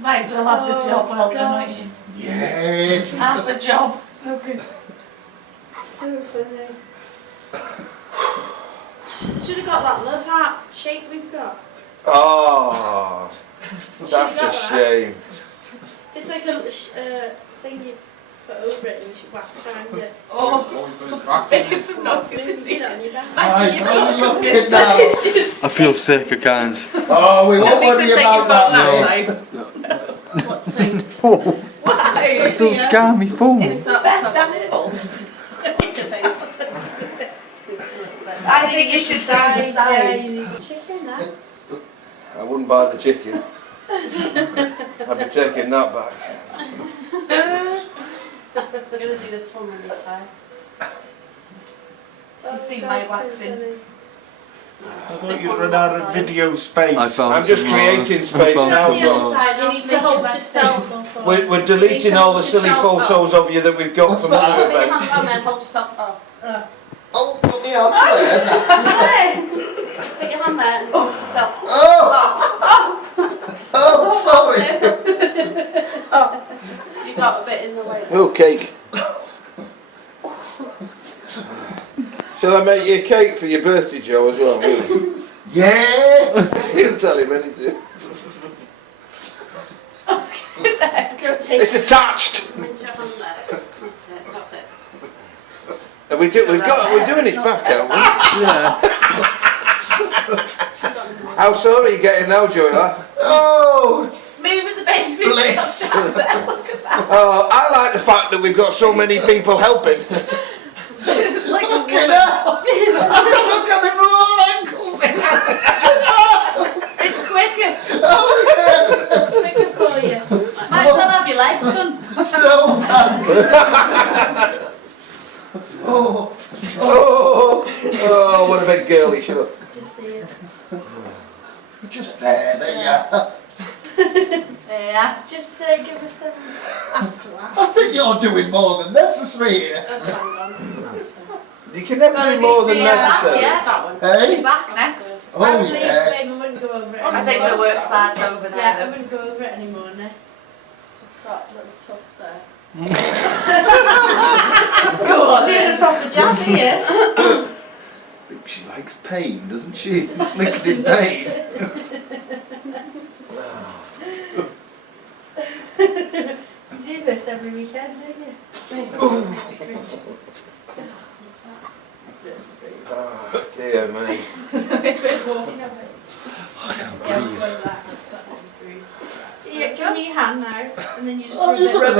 Might as well have the job well done, won't you? Yes. Half the job. So good. So funny. Should have got that love heart shape we've got. Oh, that's got a that. shame. It's like a thing you put over it and you should wax around it. Oh, making some Move noises it here. on your back. Right, Mikey, how are you looking it's now? just... I feel sick, I can't. Oh, we won't Don't need to worry take about your that, phone mate. outside. What do you think? Why? Why? It'll scare me phone. It's not best animal. I think you should say the size. Chicken, that. I wouldn't buy the chicken. I'd be taking that back. I'm gonna do this one really high. Oh, see God, my so waxing. funny. I thought you'd run out of video space. I found I'm just some more. creating I space found now, some The other more. side, You I'll need to make hold it less yourself. painful for We're you. deleting all the silly photos of you that we've got What's from that? Put your Motorbike. hand on there and hold yourself up. Oh, put me out there. Put your hand there and hold yourself Oh! Oh, sorry. Oh, you got a bit in the way. Oh, cake. Shall I make you a cake for your birthday, Joe, as well? Yes! You'll tell him anything. It's attached. Put your hand there. That's it. And we're doing it back, aren't Yeah. we? How sore are you getting now, Joe? Oh, Smooth as a baby. Bliss. Look at that. Oh, I like the fact that we've got so many people helping. look at that! Look at me from all ankles. It's quicker. Oh, It's quicker for you. Might as well have your legs done. yeah. No, thanks. Oh, Oh, what a big girl he should have. Just here. just there you are. Yeah. Just give us some after that. I think you're doing more than necessary here. That's fine, Don. You can never do more than necessary. Yeah. That one. Hey? Back next. Oh, I would leave yes. it, I wouldn't go over it I think anymore. the worst part's over there. Yeah, I though. wouldn't go over it anymore, no. That little tuck there. She's doing a proper job here. I think she likes pain, doesn't she? Inflicted pain. You do this every weekend, don't you? Oh, dear me. Yeah, give me your hand now, and then you just Oh, rub it. rub